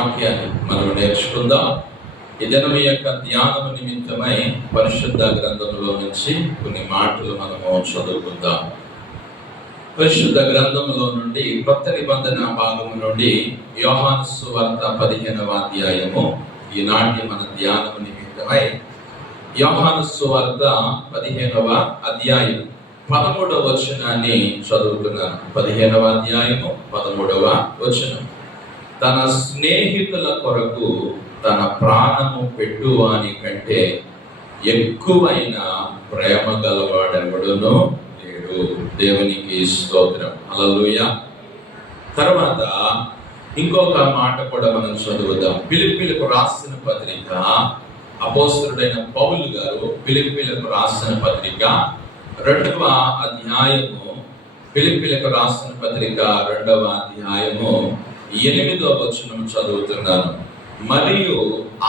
వాక్యాన్ని మనం నేర్చుకుందాం. ఈ దినం యొక్క ధ్యానం నిమిత్తమై పరిశుద్ధ గ్రంథంలో నుంచి కొన్ని మాటలు మనము చదువుకుందాం. పరిశుద్ధ గ్రంథంలో నుండి కొత్త నిబంధన భాగము నుండి యోహాను సువార్త 15వ అధ్యాయము ఈనాటి మన ధ్యానం నిమిత్తమై యోహాను సువార్త 15వ అధ్యాయం 13వ వచనాన్ని చదువుతున్నాను. 15వ అధ్యాయము 13వ వచనం. తన స్నేహితుల కొరకు తన ప్రాణము పెట్టువాని కంటే ఎక్కువైన ప్రేమ గలవాడెవడునో లేడు. దేవునికి స్తోత్రం. హల్లెలూయా. తర్వాత ఇంకొక మాట కూడా మనం చదువుదాం. ఫిలిప్పీలకు రాసిన పత్రిక, అపోస్తలుడైన పౌలు గారు ఫిలిప్పీలకు రాసిన పత్రిక 2వ అధ్యాయము, ఫిలిప్పీలకు రాసిన పత్రిక 2వ అధ్యాయము 8వ వచనం చదువుతున్నాను. మరియు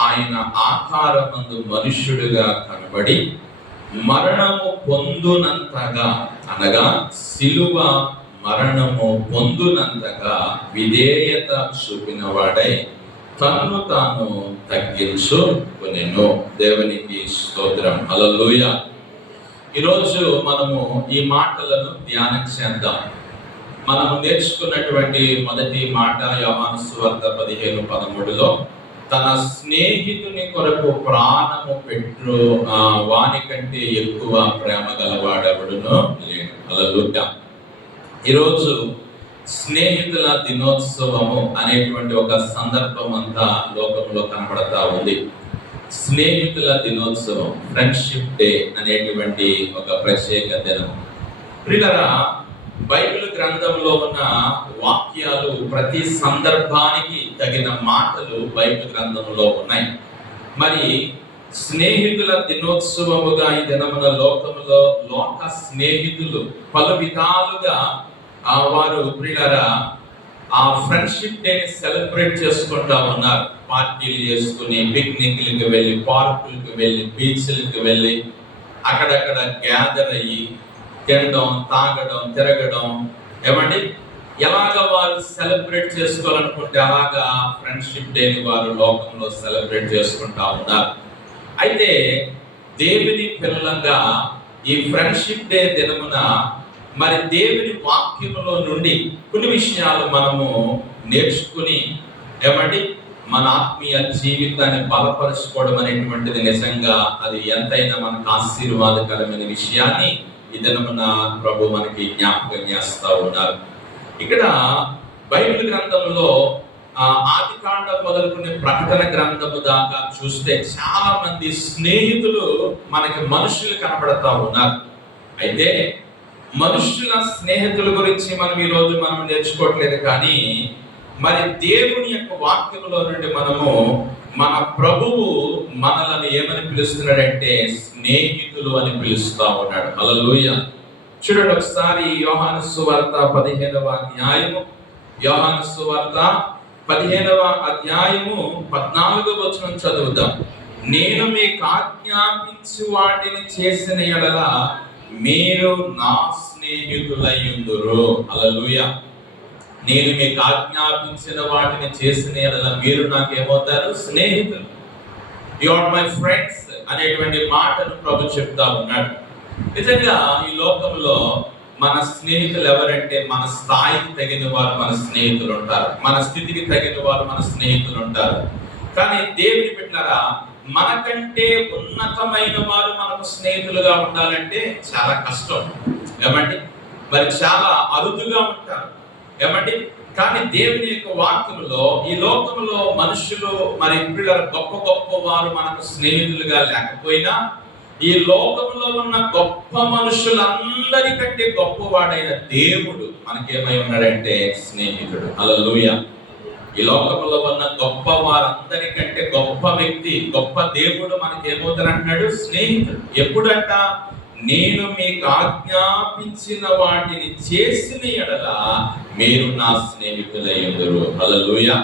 ఆయన ఆకారమందు మనుష్యుడిగా కనబడి మరణము పొందునంతగా, అనగా శిలువ మరణము పొందునంతగా విధేయత చూపిన వాడై తన్ను తాను తగ్గించుకొనెను. దేవునికి స్తోత్రం. హల్లెలూయా. ఈరోజు మనము ఈ మాటలను ధ్యానం చేద్దాం. మనము నేర్చుకున్నటువంటి మొదటి మాట యోహాను సువార్త 15:13లో తన స్నేహితుని కొరకు ప్రాణము పెట్టు వాని కంటే ఎక్కువ ప్రేమ గలవాడెవడునో లేడు. హల్లెలూయా. ఈరోజు స్నేహితుల దినోత్సవము అనేటువంటి ఒక సందర్భం అంతా లోకంలో కనపడతా ఉంది. స్నేహితుల దినోత్సవం, ఫ్రెండ్షిప్ డే అనేటువంటి ఒక ప్రత్యేక దినం. ప్రియులారా, బైబిల్ గ్రంథంలో ఉన్న వాక్యాలు ప్రతి సందర్భానికి తగిన మాటలు బైబిల్ గ్రంథంలో ఉన్నాయి. మరి స్నేహితుల దినోత్సవముగా ఈ దినమున లోకములో లోక స్నేహితులు పలు విధాలుగా వారు ప్రియులారా ఆ ఫ్రెండ్షిప్ డేని సెలబ్రేట్ చేసుకుంటా ఉన్నారు. పార్టీలు చేసుకుని, పిక్నిక్లకు వెళ్ళి, పార్కులకు వెళ్ళి, బీచ్లకు వెళ్ళి అక్కడక్కడ గ్యాదర్ అయ్యి తినడం, తాగడం, తిరగడం, ఏమండి ఎలాగ వారు సెలబ్రేట్ చేసుకోవాలనుకుంటే అలాగా ఫ్రెండ్షిప్ డేని వారు లోకంలో సెలబ్రేట్ చేసుకుంటా ఉన్నారు. అయితే దేవుని పిల్లలంగా ఈ ఫ్రెండ్షిప్ డే దినమున మరి దేవుని వాక్యములో నుండి కొన్ని విషయాలు మనము నేర్చుకుని ఏమండి మన ఆత్మీయ జీవితాన్ని బలపరుచుకోవడం అనేటువంటిది నిజంగా అది ఎంతైనా మనకు ఆశీర్వాదకరమైన విషయాన్ని ఈ దినమున ప్రభు మనకి జ్ఞాపకం చేస్తూ ఉన్నారు. ఇక్కడ బైబిల్ గ్రంథంలో ఆదికాండం మొదలుకునే ప్రకటన గ్రంథము దాకా చూస్తే చాలా మంది స్నేహితులు మనకి మనుషులు కనపడతా ఉన్నారు. అయితే మనుషుల స్నేహితుల గురించి మనం ఈరోజు మనం నేర్చుకోవట్లేదు, కానీ మరి దేవుని యొక్క వాక్యంలో నుండి మనము మన ప్రభువు మనలను ఏమని పిలుస్తున్నాడంటే స్నేహితులు అని పిలుస్తా ఉన్నాడు. హల్లెలూయా. చూడండి ఒకసారి యోహాను సువార్త 15వ అధ్యాయము, యోహాను సువార్త 15వ అధ్యాయము 14వ వచనం చదువుదాం. నేను మీకు ఆజ్ఞాపించు వాటిని చేసిన యెడల మీరు నా స్నేహితులయ్యుందురు. హల్లెలూయా. నేను మీకు ఆజ్ఞాపించిన వాటిని చేసిన యెడల మీరు నాకు ఏమవుతారు? స్నేహితులు. యు ఆర్ మై ఫ్రెండ్స్ అనేటువంటి మాటను ప్రభు చెప్తా ఉన్నాడు. నిజంగా ఈ లోకంలో మన స్నేహితులు ఎవరంటే మన స్థాయికి తగిన వారు మన స్నేహితులు ఉంటారు, మన స్థితికి తగిన వారు మన స్నేహితులు ఉంటారు. కానీ దేవుని బిడ్డలారా, మనకంటే ఉన్నతమైన వారు మనకు స్నేహితులుగా ఉండాలంటే చాలా కష్టం. ఏమండి మరి చాలా అరుదుగా ఉంటారు. ఏమండి కానీ దేవుని యొక్క వాక్యములో ఈ లోకంలో మనుషులు మరి పిల్లలు గొప్ప గొప్ప వారు మనకు స్నేహితులుగా లేకపోయినా ఈ లోకంలో ఉన్న గొప్ప మనుషులందరికంటే గొప్పవాడైన దేవుడు మనకేమై ఉన్నాడంటే స్నేహితుడు. హల్లెలూయా. ఈ లోకంలో ఉన్న గొప్ప వారందరికంటే గొప్ప వ్యక్తి, గొప్ప దేవుడు మనకేమవుతారంటున్నాడు? స్నేహితుడు. ఎప్పుడంట? నేను మీకు ఆజ్ఞాపించిన వాటిని చేసిన యెడల మీరు నా స్నేహితులయ్యుందురు. హల్లెలూయా.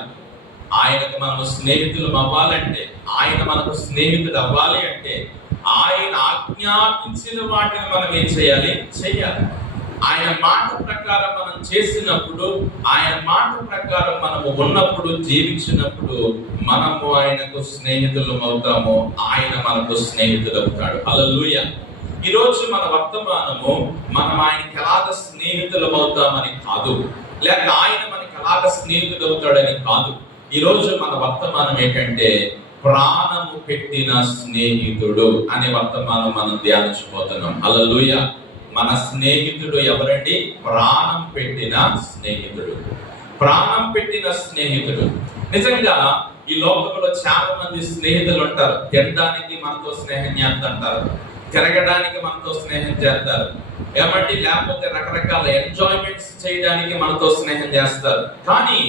ఆయనకు మనము స్నేహితులు అవ్వాలంటే, ఆయన మనకు స్నేహితుడు అవ్వాలి అంటే ఆయన ఆజ్ఞాపించిన వాటిని మనం ఏం చేయాలి? చెయ్యాలి. ఆయన మాట ప్రకారం మనం చేసినప్పుడు, ఆయన మాట ప్రకారం మనము ఉన్నప్పుడు, జీవించినప్పుడు మనము ఆయనకు స్నేహితులం అవుతాము, ఆయన మనకు స్నేహితుడు అవుతాడు. హల్లెలూయా. ఈరోజు మన వర్తమానము మనం ఆయనకి ఎలాగ స్నేహితులం అవుతామని కాదు, లేక ఆయన మనకి ఎలాగ స్నేహితుడు అవుతాడని కాదు. ఈరోజు మన వర్తమానం ఏంటంటే ప్రాణము పెట్టిన స్నేహితుడు అనే వర్తమానం మనం ధ్యానించబోతున్నాం. హల్లెలూయా. మన స్నేహితుడు ఎవరండి? ప్రాణం పెట్టిన స్నేహితుడు. ప్రాణం పెట్టిన స్నేహితుడు. నిజంగా ఈ లోకంలో చాలా మంది స్నేహితులు ఉంటారు. తినడానికి మనతో స్నేహం చేస్తుంటారు, తిరగడానికి మనతో స్నేహం చేస్తారు, ఏమంటే లేకపోతే రకరకాల ఎంజాయ్మెంట్స్ చేయడానికి మనతో స్నేహం చేస్తారు. కానీ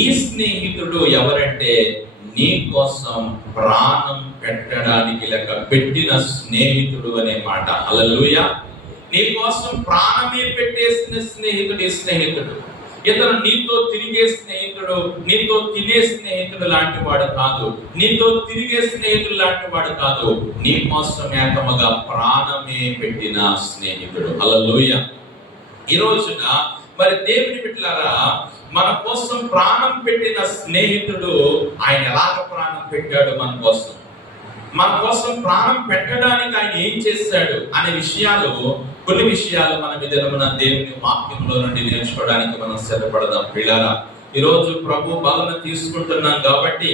ఈ స్నేహితుడు ఎవరంటే నీ కోసం ప్రాణం పెట్టడానికి లెక్క పెట్టిన స్నేహితుడు అనే మాట. హల్లెలూయా. నీ కోసం ప్రాణమే పెట్టేసిన స్నేహితుడు ఈ స్నేహితుడు. ఇతను నీతో తిరిగే స్నేహితుడు, నీతో తినే స్నేహితుడు లాంటి వాడు కాదు, నీతో తిరిగే స్నేహితుడు లాంటి వాడు కాదు, నీ కోసం ఏకముగా ప్రాణమే పెట్టిన స్నేహితుడు. హల్లెలూయా. ఈ రోజున మరి దేవుని బిడ్డలారా, మన కోసం ప్రాణం పెట్టిన స్నేహితుడు ఆయన ఎలాగ ప్రాణం పెట్టాడు మన కోసం ప్రాణం పెట్టడానికి ఆయన ఏం చేశాడు అనే కొన్ని విషయాలు మనం ఈ దినమున దేవుని వాక్యంలో నుండి నేర్చుకోవడానికి మనం సిద్ధపడదాం. పిల్లరా, ఈరోజు ప్రభు బలన తీసుకుంటున్నాం కాబట్టి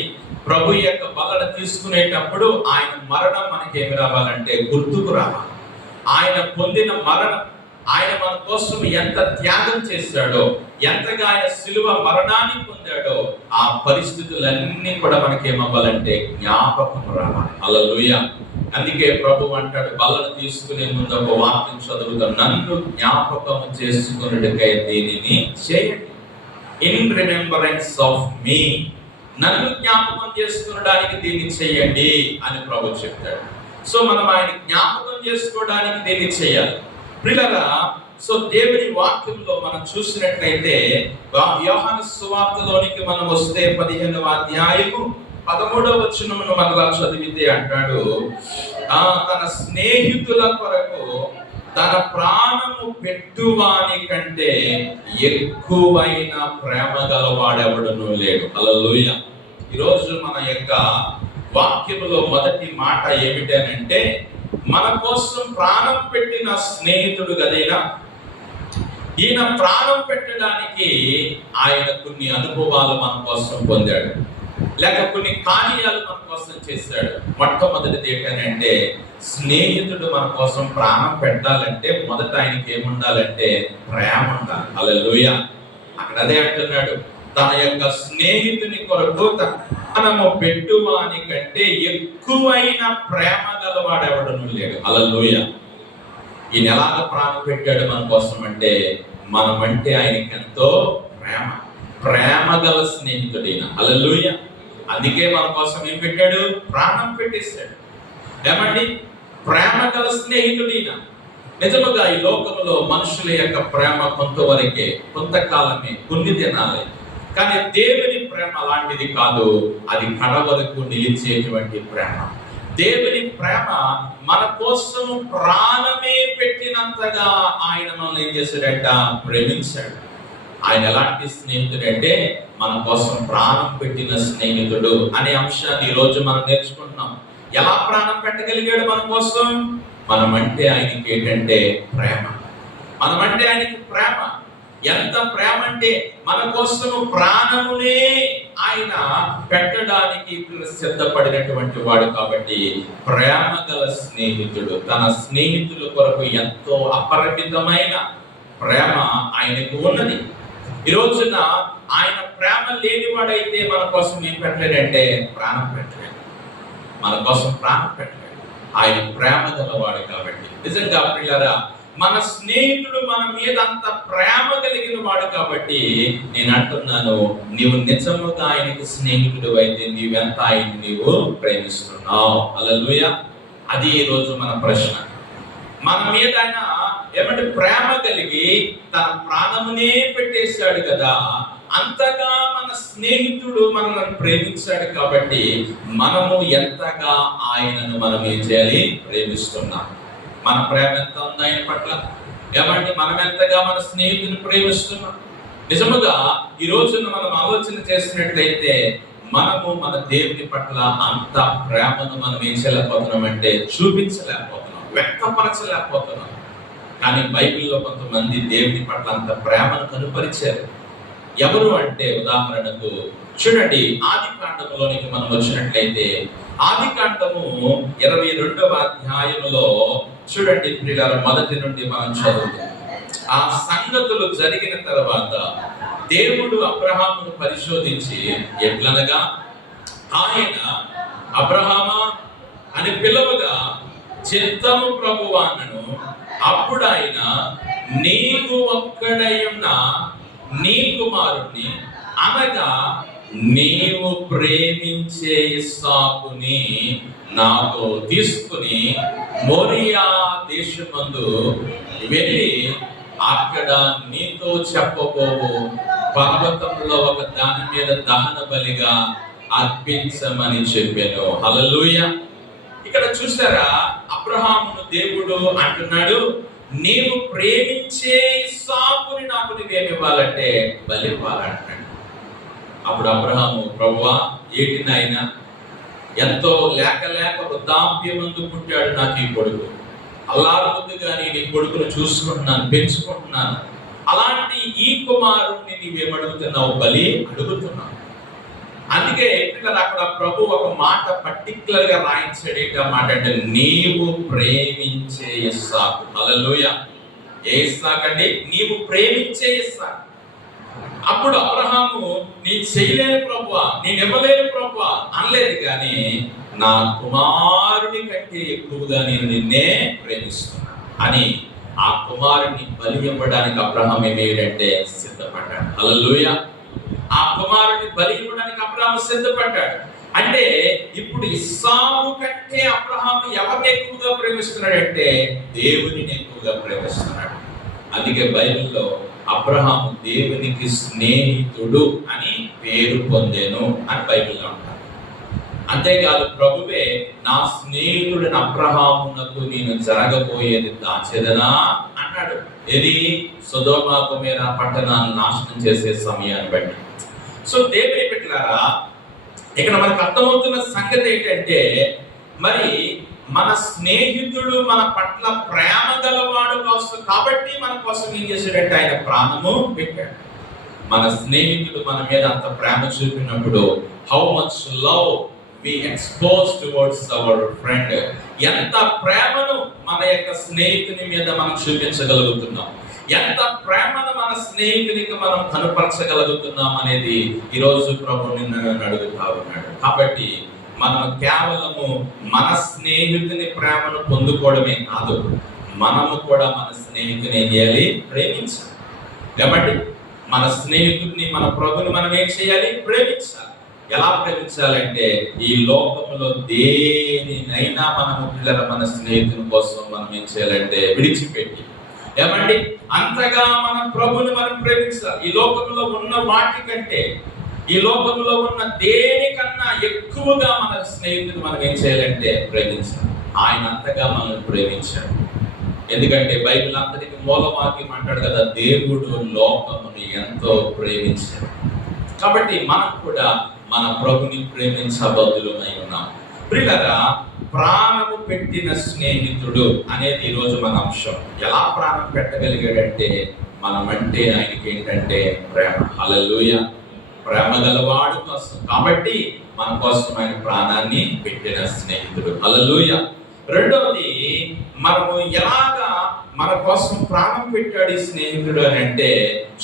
ప్రభు యొక్క బలన తీసుకునేటప్పుడు ఆయన మరణం మనకేమి రావాలంటే గుర్తుకు రావాలి. ఆయన పొందిన మరణం, ఆయన మన కోసం ఎంత త్యాగం చేశాడో, ఎంతగా ఆయన శిలువ మరణాన్ని పొందాడో, ఆ పరిస్థితులన్నీ కూడా మనకేమవ్వాలంటే జ్ఞాపకం రావాలి. హల్లెలూయా. అందుకే ప్రభు అంటాడు, బలను తీసుకునే ముందు ఒక వాక్యం చదువుతాం, నన్ను జ్ఞాపకం చేసుకున్నట్టుకై దీనిని చేయండి, ఇన్ రిమెంబరెన్స్ ఆఫ్ మీ. నన్ను జ్ఞాపకం చేసుకునడానికి దీన్ని చేయండి అని ప్రభు చెప్తాడు. సో మనం ఆయన జ్ఞాపకం చేసుకోవడానికి దీన్ని చేయాలి. ప్రియులారా, సో దేవుని వాక్యంలో మనం చూసినట్లయితే యోహాను సువార్తలోనికి మనం వస్తే 15వ అధ్యాయము 13వ వచనమును మనలా చదివితే అంటాడు, తన స్నేహితుల కొరకు తన ప్రాణము పెట్టువాని కంటే ఎక్కువైన ప్రేమ గలవాడెవడును లేడు. హల్లెలూయా. ఈరోజు మన యొక్క వాక్యములో మొదటి మాట ఏమిటనంటే, మన కోసం ప్రాణం పెట్టిన స్నేహితుడు గదైనా ఈయన ప్రాణం పెట్టడానికి ఆయన కొన్ని అనుభవాలు మన కోసం పొందాడు, లేక కొన్ని కార్యాలు మన కోసం చేశాడు. మొట్టమొదటిది ఏంటంటే, స్నేహితుడు మన కోసం ప్రాణం పెట్టాలంటే మొదట ఆయనకి ఏముండాలంటే ప్రేమ ఉండాలి. హల్లెలూయా. అక్కడ అదే అంటున్నాడు, తన యొక్క స్నేహితుని కొరకు ప్రాణము పెట్టువాని కంటే ఎక్కువైన ప్రేమ గలవాడెవడను లేడు. హల్లెలూయా. ఈయన ఎలాగ ప్రాణం పెట్టాడు మన కోసం అంటే, మనమంటే ఆయనకి ఎంతో ప్రేమ గల స్నేహితుడు ఈయన. హల్లెలూయా. అందుకే మన కోసం ఏం పెట్టాడు? ప్రాణం పెట్టేశాడు. ఏమండి, ప్రేమ గల స్నేహితుడు ఈయన. నిజముగా ఈ లోకంలో మనుషుల యొక్క ప్రేమ కొంతవరకే, కొంతకాలమే, కొన్ని దినాలే. కానీ దేవుని ప్రేమ అలాంటిది కాదు, అది కడ వరకు నిలిచేటువంటి ప్రేమ. దేవుని ప్రేమ మన కోసం ప్రాణమే పెట్టినంతగా ఆయన మనల్ని ఏం చేశాడంట? ప్రేమించాడు. ఆయన ఎలాంటి స్నేహితుడు అంటే, మన కోసం ప్రాణం పెట్టిన స్నేహితుడు అనే అంశాన్ని ఈరోజు మనం నేర్చుకుంటున్నాం. ఎలా ప్రాణం పెట్టగలిగాడు మన కోసం? మనమంటే ఆయనకి ఏంటంటే ప్రేమ. మనమంటే ఆయనకి ప్రేమ. ఎంత ప్రేమ అంటే, మన కోసం ప్రాణమునే ఆయన పెట్టడానికి సిద్ధపడినటువంటి వాడు. కాబట్టి ప్రేమ గల స్నేహితుడు. తన స్నేహితుల కొరకు ఎంతో అపరిమితమైన ప్రేమ ఆయనకు ఉన్నది. ఈ రోజున ఆయన ప్రేమ లేనివాడైతే మన కోసం ఏం పెట్టలేడంటే ప్రాణం పెట్టలేడు. మన కోసం ప్రాణం పెట్టలేడు. ఆయన ప్రేమ గలవాడు. కాబట్టి నిజంగా ప్రియులారా, మన స్నేహితుడు మన మీద అంత ప్రేమ కలిగిన వాడు. కాబట్టి నేను అంటున్నాను, నీవు నిజముగా ఆయనకి స్నేహితుడు అయితే నీవెంత ఆయన నీవు ప్రేమిస్తున్నావు. హల్లెలూయా. అది ఈ రోజు మన ప్రశ్న. మన మీద ఆయన ఏమంటే ప్రేమ కలిగి తన ప్రాణమునే పెట్టేశాడు కదా, అంతగా మన స్నేహితుడు మనల్ని ప్రేమించాడు. కాబట్టి మనము ఎంతగా ఆయనను మనం ఏం చేయాలి? ప్రేమిస్తున్నాం. మన ప్రేమ ఎంత ఉంది ఆయన పట్ల? ఏమంటే మనం ఎంతగా మన స్నేహితుని ప్రేమిస్తున్నాం. నిజముగా ఈ రోజున మనం ఆలోచన చేసినట్లయితే మనము మన దేవుని పట్ల అంత ప్రేమను మనం ఏం చేయలేకపోతున్నాం అంటే చూపించలేకపోతున్నాం, వ్యక్తపరచలేకపోతున్నాం. కానీ బైబిల్లో కొంతమంది దేవుని పట్ల అంత ప్రేమను కనుపరిచారు. ఎవరు అంటే ఉదాహరణకు చూడండి, ఆది కాండములోనికి మనం వచ్చినట్లయితే ఆది కాండము 22వ అధ్యాయములో చూడండి ప్రియులారా, మొదటి నుండి మనం చదువుతాం. ఆ సంగతులు జరిగిన తర్వాత దేవుడు అబ్రహామును పరిశోధించి ఎట్లనగా, ఆయన అబ్రహామా అని పిలవగా చిత్తము ప్రభువా అన్నను. అప్పుడు ఆయన, నీకు ఒక్కడైన నీ కుమారుణ్ణి అనగా నీవు ప్రేమించే ఇస్సాకుని నాతో తీసుకుని మోరియా దేశమందు వెళ్ళి అక్కడ నీతో చెప్పబోవు పర్వతంలో ఒక దాని మీద దహన బలిగా అర్పించమని చెప్పాను. హల్లెలూయా. ఇక్కడ చూసారా, అబ్రహామును దేవుడు అంటున్నాడు, నీవు ప్రేమించే ఇస్సాకుని నాకు నువ్వేమివ్వాలంటే బలి ఇవ్వాలంటున్నాడు. అప్పుడు అబ్రహాము, ప్రభువా ఏంటి నాయనా, ఎంతో లేక వృద్ధాప్యమందు పుట్టాడు నాకు ఈ కొడుకు, అల్లారుముద్దుగా నేను ఈ కొడుకును చూసుకుంటున్నాను, పెంచుకుంటున్నాను, అలాంటి ఈ కుమారుణ్ణి నీవేమడుగుతున్నావు, బలి అడుగుతున్నావు. అందుకే అక్కడ ప్రభు ఒక మాట పర్టికులర్ గా రాయించాడు. ఏంటా మాట అంటే, నీవు ప్రేమించే ఇస్సాకు. హల్లెలూయా. ఏ ఇస్సాకు అండి? నీవు ప్రేమించే ఇస్సాకు. అప్పుడు అబ్రహాము, నీ చేయలేని ప్రభువా, నేను ఇవ్వలేని ప్రభువా అనలేదు, కానీ నా కుమారుని కంటే ఎక్కువగా నేను నిన్నే ప్రేమిస్తున్నా అని ఆ కుమారుని బలి ఇవ్వడానికి అబ్రహాం ఏమేంటంటే సిద్ధపడ్డాడు. హల్లెలూయా. ఆ కుమారుని బలి ఇవ్వడానికి అబ్రహాం సిద్ధపడ్డాడు. అంటే ఇప్పుడు ఇస్సాకు కంటే అబ్రహాం ఎవరిని ఎక్కువగా ప్రేమిస్తున్నాడంటే దేవుని ఎక్కువగా ప్రేమిస్తున్నాడు. అందుకే బైబిల్లో అబ్రహాము దేవునికి స్నేహితుడు అని పేరు పొందెను అని బైబిల్లో అంటారు. అంతేకాదు, ప్రభువే నా స్నేహితుడిని అబ్రహామునకు నేను జరగబోయేది దాచెదనా అన్నాడు. ఇది సొదొమ గొమొర్రా పట్టణాన్ని నాశనం చేసే సమయాన్ని బట్టి. సో దేవుని బిడ్డలారా, ఇక్కడ మనకు అర్థమవుతున్న సంగతి ఏంటంటే, మరి మన స్నేహితుడు మన పట్ల ప్రేమ గలవాడు కోసం కాబట్టి మన కోసం ఏం చేశాడంటే ఆయన ప్రాణము పెట్టాడు. మన స్నేహితుడు మన మీద అంత ప్రేమ చూపినప్పుడు how much love we expose towards our friend, ఎంత ప్రేమను మన యొక్క స్నేహితుని మీద మనం చూపించగలుగుతున్నాం, ఎంత ప్రేమను మన స్నేహితునికి మనం కనపరచగలుగుతున్నాం అనేది ఈరోజు ప్రభు నిన్ను అడుగుతా ఉన్నాడు. కాబట్టి మనం కేవలము మన స్నేహితుని ప్రేమను పొందుకోవడమే కాదు, మనము కూడా మన స్నేహితుని ఏం చేయాలి? ప్రేమించాలి. కాబట్టి మన స్నేహితుడిని, మన ప్రభుని మనం ఏం చేయాలి? ప్రేమించాలి. ఎలా ప్రేమించాలంటే, ఈ లోకంలో దేనినైనా మనము మన స్నేహితుని కోసం మనం ఏం చేయాలంటే విడిచిపెట్టి, ఏమండి అంతగా మన ప్రభుని మనం ప్రేమించాలి. ఈ లోకంలో ఉన్న వాటి కంటే, ఈ లోకంలో ఉన్న దేనికన్నా ఎక్కువగా మన స్నేహితుడు మనం ఏం చేయాలంటే ప్రేమించాలి. ఆయన అంతగా మనల్ని ప్రేమించాడు. ఎందుకంటే బైబిల్ అంతటికి మూలవాక్యం అంటాడు కదా, దేవుడు లోకముని ఎంతో ప్రేమించాడు. కాబట్టి మనం కూడా మన ప్రభుని ప్రేమించబద్దులమై ఉన్నాం. ప్రియులారా, ప్రాణము పెట్టిన స్నేహితుడు అనేది ఈరోజు మన అంశం. ఎలా ప్రాణం పెట్టగలిగాడంటే, మనమంటే ఆయనకి ఏంటంటే ప్రేమ. హల్లెలూయా. ప్రేమ గలవాడు కోసం కాబట్టి మన కోసం ఆయన ప్రాణాన్ని పెట్టిన స్నేహితుడు. హల్లెలూయా. రెండవది, మనము ఎలాగా మన కోసం ప్రాణం పెట్టాడు ఈ స్నేహితుడు అని అంటే,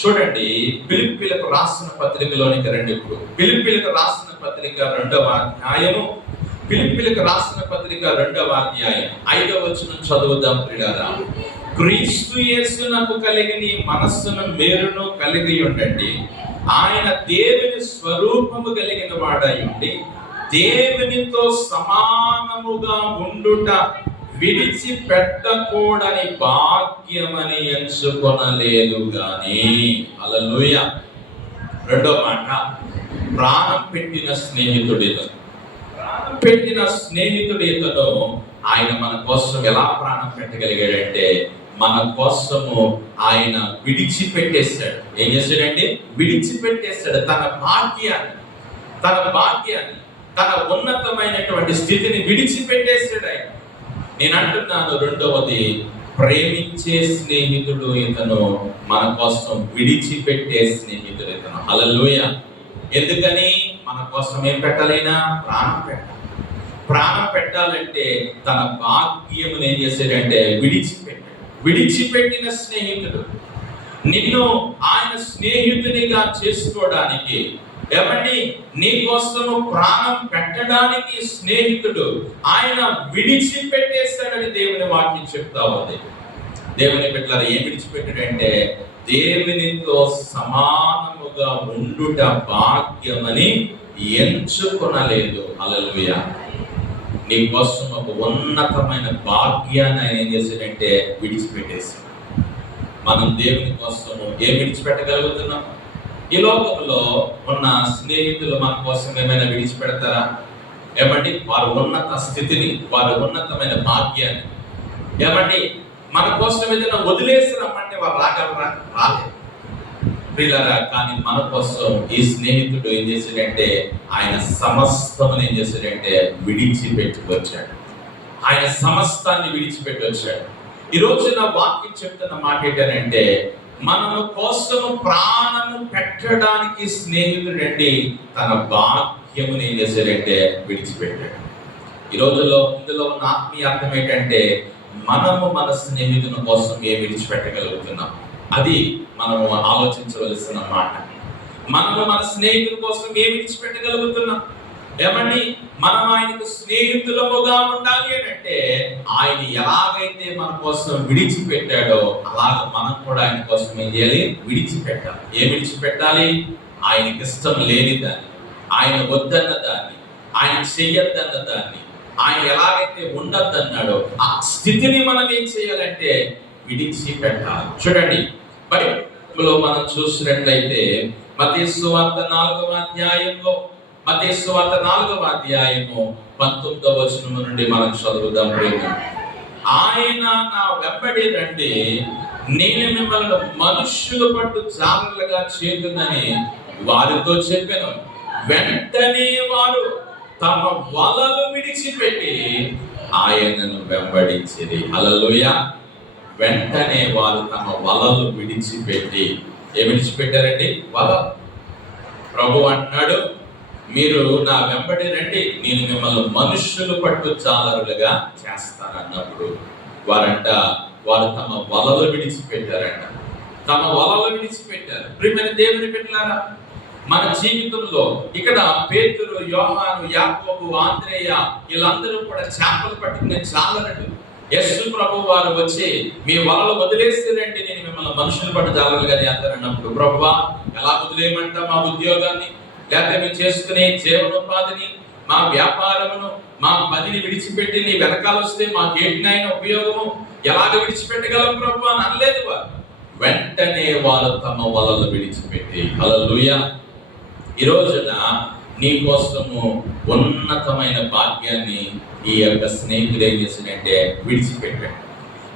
చూడండి ఫిలిప్పీలకు రాసిన పత్రికలోనికి రండి. ఇప్పుడు ఫిలిప్పీలకు రాసిన పత్రిక 2వ అధ్యాయము, ఫిలిప్పీలకు రాసిన పత్రిక 2వ అధ్యాయం 5వ వచనం చదువుదాం ప్రియులారా. క్రీస్తు యేసునకు కలిగిన మనస్సును మీరును కలిగి ఉండండి. ఆయన దేవుని స్వరూపము కలిగిన వాడై ఉండి దేవునితో సమానముగా ఉండుట విడిచిపెట్టకూడని భాగ్యమని ఎంచుకొనలేదు గాని. హల్లెలూయా. రెండో మాట, ప్రాణం పెట్టిన స్నేహితుడితో. ప్రాణం పెట్టిన స్నేహితుడితో ఆయన మన కోసం ఎలా ప్రాణం పెట్టగలిగాడంటే, మన కోసము ఆయన విడిచిపెట్టేశాడు. ఏం చేశాడండి? విడిచిపెట్టేశాడు తన భాగ్యాన్ని, తన ఉన్నతమైనటువంటి స్థితిని విడిచిపెట్టేశాడు ఆయన. నేను అంటున్నాను, రెండవది, ప్రేమించే స్నేహితుడు ఇతను, మన కోసం విడిచిపెట్టే స్నేహితుడు ఇతను. హల్లెలూయా. ఎందుకని? మన కోసం ఏం పెట్టాలైనా? ప్రాణం పెట్టాలంటే తన భాగ్యమును ఏం చేశాడంటే విడిచిపెట్టిన స్నేహితుడు. నిన్ను ఆయన స్నేహితునిగా చేసుకోవడానికి, ఏమండి, నీ కోసము ప్రాణం పెట్టడానికి స్నేహితుడు ఆయన విడిచిపెట్టేస్తాడని దేవుని వాక్యం చెప్తా ఉంది. దేవుని బిడ్డలారా, ఏం విడిచిపెట్టాడంటే దేవునితో సమానముగా ఉండుట భాగ్యమని ఎంచుకొనలేదు. హల్లెలూయా. నీ కోసం ఒక ఉన్నతమైన భాగ్యాన్ని ఆయన ఏం చేశాడంటే విడిచిపెట్టేశాడు. మనం దేవుని కోసం ఏం విడిచిపెట్టగలుగుతున్నాం? ఈ లోకంలో ఉన్న స్నేహితులు మన కోసం ఏమైనా విడిచిపెడతారా? ఏమండి, వారు ఉన్నత స్థితిని, వారు ఉన్నతమైన భాగ్యాన్ని, ఏమండి, మన కోసం ఏదైనా వదిలేసి రమ్మంటే వారు రాగలరా? రాలేదు ప్రియులారా. కానీ మన కోసం ఈ స్నేహితుడు ఏం చేశాడంటే ఆయన సమస్తమును ఏం చేశాడంటే విడిచిపెట్టుకొచ్చాడు. ఆయన సమస్తాన్ని విడిచిపెట్టి వచ్చాడు. ఈ రోజు నా వాక్యం చెప్తున్న మాట ఏంటంటే, మనము కోసము ప్రాణము పెట్టడానికి స్నేహితుడండి తన భాగ్యముని ఏం చేశాడంటే విడిచిపెట్టాడు. ఈ రోజుల్లో ఇందులో ఉన్న ఆత్మీయ అర్థం ఏంటంటే, మనము మన స్నేహితుని కోసం ఏం విడిచిపెట్టగలుగుతున్నాం? అది మనము ఆలోచించవలసిన మాట. మనము మన స్నేహితుల కోసం ఏం విడిచిపెట్టగలుగుతున్నాం? ఏమండి, మనం ఆయనకు స్నేహితులముగా ఉండాలి అంటే ఆయన ఎలాగైతే మన కోసం విడిచిపెట్టాడో అలాగ మనం కూడా ఆయన కోసం ఏం చేయాలి? విడిచిపెట్టాలి. ఏం విడిచిపెట్టాలి? ఆయనకి ఇష్టం లేని దాన్ని, ఆయన వద్దన్న దాన్ని, ఆయన చెయ్యొద్దన్న దాన్ని, ఆయన ఎలాగైతే ఉండద్దన్నాడో ఆ స్థితిని మనం ఏం చేయాలంటే విడిచిపెట్టాలి. చూడండి, బైబిల్లో మనం చూసినట్లయితే మత్తయి సువార్త 4వ అధ్యాయంలో, మత్తయి సువార్త 4వ అధ్యాయము 19వ వచనం నుండి మనం చదువుదాం. ఆయన నా వెంబడి రండి, నేను మిమ్మల్ని మనుష్యులు పట్టు జాలరులుగా చేతునని వారితో చెప్పాను. వెంటనే వారు తమ వలలు విడిచిపెట్టి ఆయనను వెంబడించిరి. హల్లెలూయా. వెంటనే వారు తమ వలలు విడిచిపెట్టి ఏం విడిచిపెట్టారండి? వలలు. ప్రభు అంటున్నాడు, మీరు నా వెంబడి రండి, నేను మిమ్మల్ని మనుష్యులు పట్టు జాలరులుగా చేస్తానన్నప్పుడు వారు తమ వలలు విడిచిపెట్టారంట. తమ వలలు విడిచిపెట్టారు. ప్రియమైన దేవుని బిడ్డలారా, మన జీవితంలో ఇక్కడ పేతురు, యోహాను, యాకోబు, ఆంద్రేయ వీళ్ళందరూ కూడా చేపలు పట్టుకునే జాలరులు. యేసు ప్రభు వారు వచ్చి మీ వలలు వదిలేస్తారండి, నేను మిమ్మల్ని మనుషులు పట్టు జాలరులుగా చేస్తానన్నప్పుడు, ప్రభువా ఎలా వదిలేయమంటా? మా ఉద్యోగాన్ని, లేకపోతే మేము చేసుకునే జీవనోపాధిని, మా వ్యాపారమును, మా పనిని విడిచిపెట్టి నీ వెనకాల వస్తే మాకేటినైనా ఉపయోగము ఎలాగ విడిచిపెట్టగలం ప్రభువా అని అనలేదు వారు. వెంటనే వారు తమ వలలు విడిచిపెట్టి. హల్లెలూయా. ఈ రోజున నీ కోసము ఉన్నతమైన భాగ్యాన్ని ఈ యొక్క స్నేహితుడు ఏం చేశాడంటే విడిచిపెట్టాడు.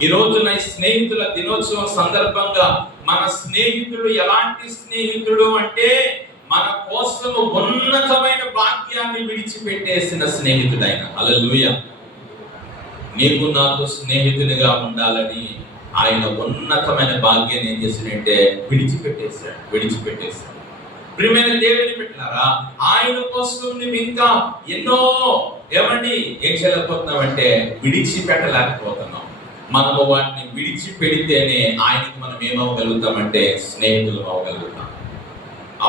ఈ రోజున ఈ స్నేహితుల దినోత్సవం సందర్భంగా మన స్నేహితుడు ఎలాంటి స్నేహితుడు అంటే మన కోసము ఉన్నతమైన భాగ్యాన్ని విడిచిపెట్టేసిన స్నేహితుడు ఆయన. హల్లెలూయా. నీకు నాకు స్నేహితునిగా ఉండాలని ఆయన ఉన్నతమైన భాగ్యాన్ని ఏం చేశాడంటే విడిచిపెట్టేశాడు. ప్రియమైన దేవుని బిడ్డలారా, ఆయన కోసం నువ్వు ఇంకా ఎన్నో ఏమండి ఏం చేయలేకపోతున్నామంటే విడిచిపెట్టలేకపోతున్నాం. మనము వాటిని విడిచిపెడితేనే ఆయనకి మనం ఏమవగలుగుతామంటే స్నేహితులు అవ్వగలుగుతాం.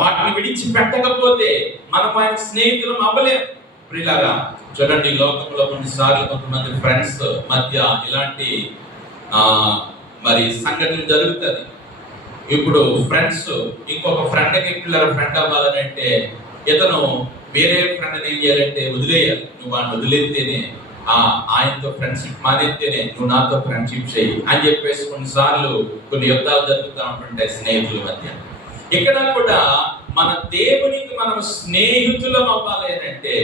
వాటిని విడిచిపెట్టకపోతే మనం ఆయన స్నేహితులు అవ్వలేం. ప్రియులారా, చూడండి, లోకంలో కొన్నిసార్లు కొంతమంది ఫ్రెండ్స్ మధ్య ఇలాంటి మరి సంఘటన జరుగుతుంది. ఇప్పుడు ఫ్రెండ్స్ ఇంకొక ఫ్రెండ్కి ఫ్రెండ్ అవ్వాలని అంటే ఇతను వేరే ఫ్రెండ్ని ఏం చేయాలంటే వదిలేయాలి. నువ్వు వాడిని వదిలేస్తేనే, ఆయనతో ఫ్రెండ్షిప్ మానేస్తేనే నువ్వు నాతో ఫ్రెండ్షిప్ చేయి అని చెప్పేసి కొన్నిసార్లు కొన్ని యుద్ధాలు జరుగుతూ ఉంటుంటాయి స్నేహితుల మధ్య. ఇక్కడ కూడా మన దేవునికి మనం స్నేహితులం అవ్వాలి అంటే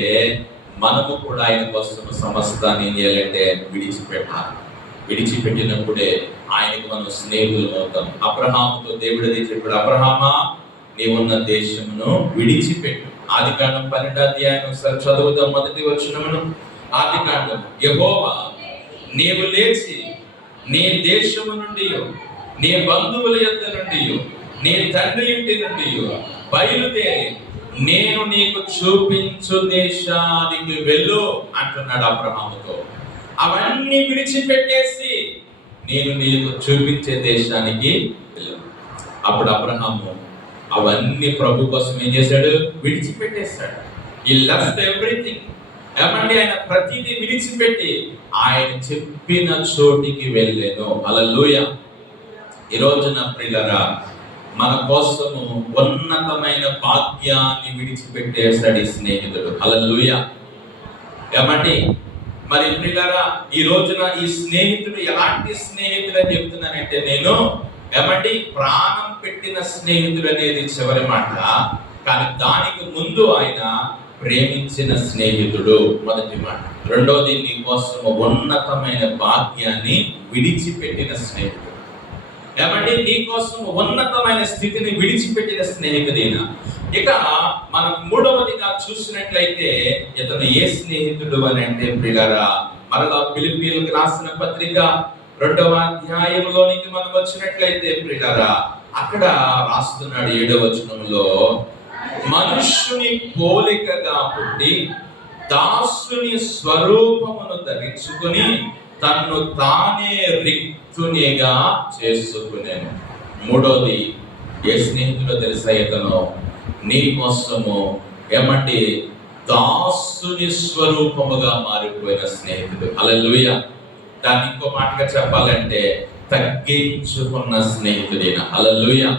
మనము కూడా ఆయన కోసం సమస్తాన్ని ఏం చేయాలంటే విడిచిపెట్టాలి. విడిచిపెట్టినప్పుడే ఆయనకు మనం స్నేహితులు అవుతాం. అబ్రహాముతో దేవుడు అది చెప్పాడు, అబ్రహామా నీవున్న దేశమును విడిచిపెట్టు. ఆదికాండం 12వ అధ్యాయం ఒకసారి చదువుతాం. మొదటి వచనమును, ఆదికాండం, యెహోవా నీవు లేచి నీ దేశము నుండి, నీ బంధువుల యొద్ద నుండి, నీ తండ్రి ఇంటి నుండి బయలుదేరి నేను నీకు చూపించు దేశానికి వెళ్ళు అంటున్నాడు అబ్రహాముతో. అవన్నీ విడిచిపెట్టేసి నేను నీకు చూపించే దేశానికి వెళ్ళు. అప్పుడు అబ్రహాము అవన్నీ ప్రభు కోసం ఏం చేశాడు? విడిచిపెట్టేశాడు. ఈ లెఫ్ట్ ఎవ్రీథింగ్. ఏమండి, ఆయన ప్రతిదీ విడిచిపెట్టి ఆయన చెప్పిన చోటికి వెళ్ళాను. హల్లెలూయా. ఈ రోజున ప్రియులారా, మన కోసము ఉన్నతమైన భాగ్యాన్ని విడిచిపెట్టేశాడు ఈ స్నేహితుడు. హల్లెలూయా. ఏమండి, మరి ప్రియులారా, ఈ రోజున ఈ స్నేహితుడు ఎలాంటి స్నేహితుడు అని చెప్తున్నానంటే నేను, ఏమండి, ప్రాణం పెట్టిన స్నేహితుడు అనేది చివరి మాట, కానీ దానికి ముందు ఆయన ప్రేమించిన స్నేహితుడు మొదటి మాట. రెండోది నీ కోసము ఉన్నతమైన భాగ్యాన్ని విడిచిపెట్టిన స్నేహితుడు. ఏమంటే నీ కోసం ఉన్నతమైన స్థితిని విడిచిపెట్టిన స్నేహితుడైనా. ఇక మనం మూడవదిగా చూసినట్లయితే ఇతను ఏ స్నేహితుడు అని అంటే ప్రియులారా, మరలా ఫిలిప్పీయులకు రాసిన పత్రిక 2వ అధ్యాయంలోనికి మనం వచ్చినట్లయితే ప్రియులారా, అక్కడ రాస్తున్నాడు 7వ వచనంలో, మనుష్యుని పోలికగా పుట్టి దాసుని స్వరూపమును ధరించుకొని తన్ను తానే రిక్తునిగా చేసుకునేను. మూడోది ఏ స్నేహితుడో తెలుసా? ఇతను నీ కోసము ఏమంటే దాసుని స్వరూపముగా మారిపోయిన స్నేహితుడు. హల్లెలూయా. దాన్ని ఇంకో మాటగా చెప్పాలంటే తగ్గించుకున్న స్నేహితుడైన. హల్లెలూయా.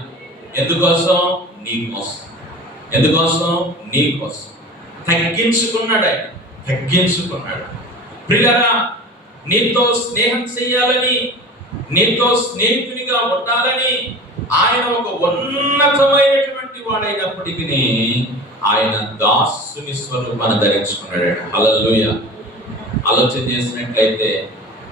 ఎందుకోసం? నీ కోసం. ఎందుకోసం? నీ కోసం తగ్గించుకున్నాడు. ఆయన తగ్గించుకున్నాడు. ప్రియులారా, నీతో స్నేహం చేయాలని, నీతో స్నేహితునిగా ఉండాలని ఆయన ఒక ఉన్నతమైనటువంటి వాడైనప్పటికీ ఆయన దాసుని స్వరూపాన్ని ధరించుకున్నాడు. హల్లెలూయా. ఆలోచన చేసినట్లయితే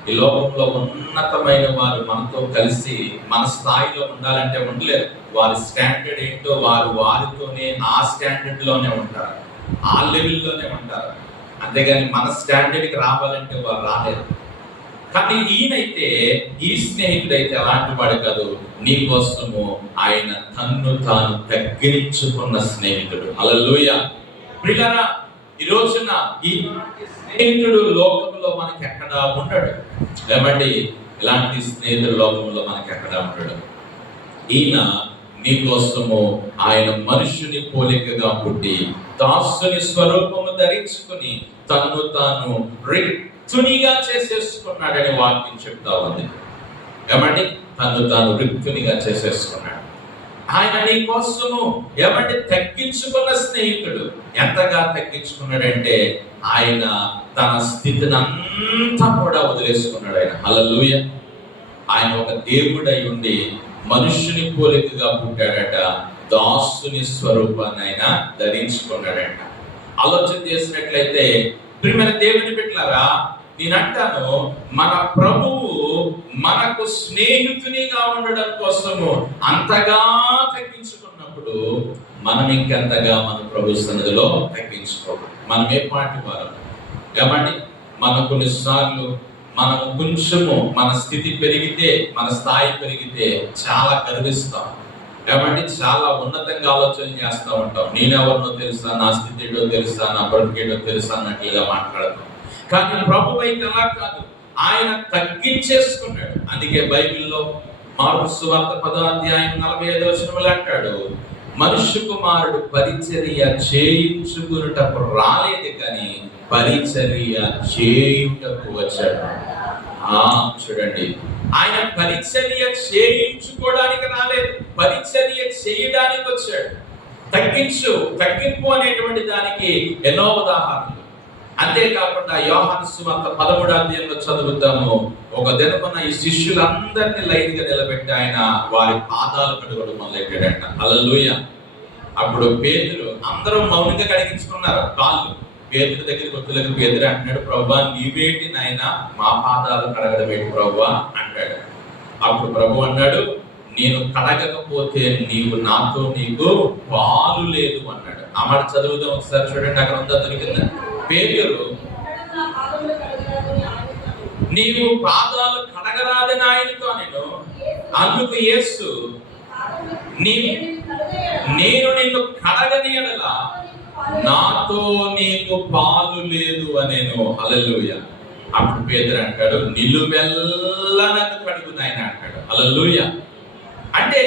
ఈ లోకంలో ఉన్నతమైన వారు మనతో కలిసి మన స్థాయిలో ఉండాలంటే ఉండలేరు. వారి స్టాండర్డ్ ఏంటో వారితోనే ఆ స్టాండర్డ్ లోనే ఉంటారు, ఆ లెవెల్లోనే ఉంటారు. అంతేగాని మన స్టాండర్డ్కి రావాలంటే వారు రాలేరు. కానీ ఈయనైతే, ఈ స్నేహితుడైతే అలాంటి వాడు కాదు. నీ కోసము ఆయన తన్ను తాను తగ్గించుకున్న స్నేహితుడు. హల్లెలూయా. ప్రియులారా, ఈ రోజున ఈ స్నేహితుడు లోకంలో మనకి ఎక్కడా ఉండడు. ఏమండి, ఇలాంటి స్నేహితుడు లోకంలో మనకి ఎక్కడా ఉండడు. ఈయన నీ కోసము ఆయన మనుషుని పోలికగా పుట్టి దాసుని స్వరూపము ధరించుకుని తన్ను తాను రిక్తునిగా చేసేసుకున్నాడని వాక్యం చెప్తా ఉంది. ఏమండి, తన్ను తాను రిక్తునిగా చేసేసుకున్నాడు. ఆయన నీ కోసము ఏమంటే తగ్గించుకున్న స్నేహితుడు. ఎంతగా తగ్గించుకున్నాడంటే ఆయన తన స్థితిని అంతా కూడా వదిలేసుకున్నాడు. ఆయన హల్లెలూయా. ఆయన ఒక దేవుడై ఉండి మనుష్యుని పోలికగా పుట్టాడట. దాసుని స్వరూపాన్ని ఆయన ధరించుకున్నాడట. ఆలోచన చేసినట్లయితే ప్రియమైన దేవుని బిడ్డలారా, నేనంటాను, మన ప్రభువు మనకు స్నేహితునిగా ఉండడం కోసము అంతగా తగ్గించుకున్నప్పుడు మనం ఇంకెంతగా మన ప్రభు సన్నిధిలో తగ్గించుకోవాలి. మనం ఏ పాటి వారం. ఏమండి, మనం కొన్నిసార్లు మనము కొంచెము మన స్థితి పెరిగితే, మన స్థాయి పెరిగితే చాలా గర్విస్తాం. ఏమంటే చాలా ఉన్నతంగా ఆలోచన చేస్తూ ఉంటాం. నేనెవరినో తెలుసా, నా స్థితి ఏంటో తెలుసా, నా బ్రతికేటో తెలుసా అన్నట్లుగా మాట్లాడతాం. కానీ ప్రభు అయితే అలా కాదు. ఆయన తగ్గించేసుకున్నాడు. అందుకే బైబిల్లో మార్కు సువార్త 10వ అధ్యాయం 45వ వచనంలో అంటాడు, మనుష్య కుమారుడు పరిచర్య చేయించుకున్నటకు రాలేదు కానీ పరిచర్య చేయుటకు వచ్చాడు. చూడండి, ఆయన పరిచర్య చేయించుకోవడానికి రాలేదు, పరిచర్య చేయడానికి వచ్చాడు. తగ్గింపు అనేటువంటి దానికి ఎన్నో ఉదాహరణలు. అంతేకాకుండా యోహాను సువార్త 13వ అధ్యాయంలో చదువుతాము, ఒక దినమున ఈ శిష్యులందరినీ లైన్ గా నిలబెట్టి ఆయన వారి పాదాలు కడగడం మొదలెట్టాడంట. హల్లెలూయా. అప్పుడు పేతురు, అందరూ మౌనంగా కడిగించుకున్నారు కాళ్ళు. పేతురు దగ్గరికి వచ్చేలకు పేతురు అంటున్నాడు, ప్రభువా నీవేంటి నాయన మా పాదాలు కడగడం ఏంటి ప్రభువా అంటాడు. అప్పుడు ప్రభు అన్నాడు, నేను కడగకపోతే నీకు పాలు లేదు అన్నాడు. ఆ మాట చదువుదాం ఒకసారి, చూడండి అక్కడ ఉందా, దొరికిందా? పేతురు, నీవు పాదాలు కడగరాదని ఆయనతో నేను, అందుకు యేసు, నేను నిన్ను కడగని ఎడల నాతో నీకు పాలు లేదు అనేను. హల్లెలూయా. అప్పుడు పేతురు అంటాడు, నిలువెల్లా నన్ను కడుగు నాయన అంటాడు. హల్లెలూయా. అంటే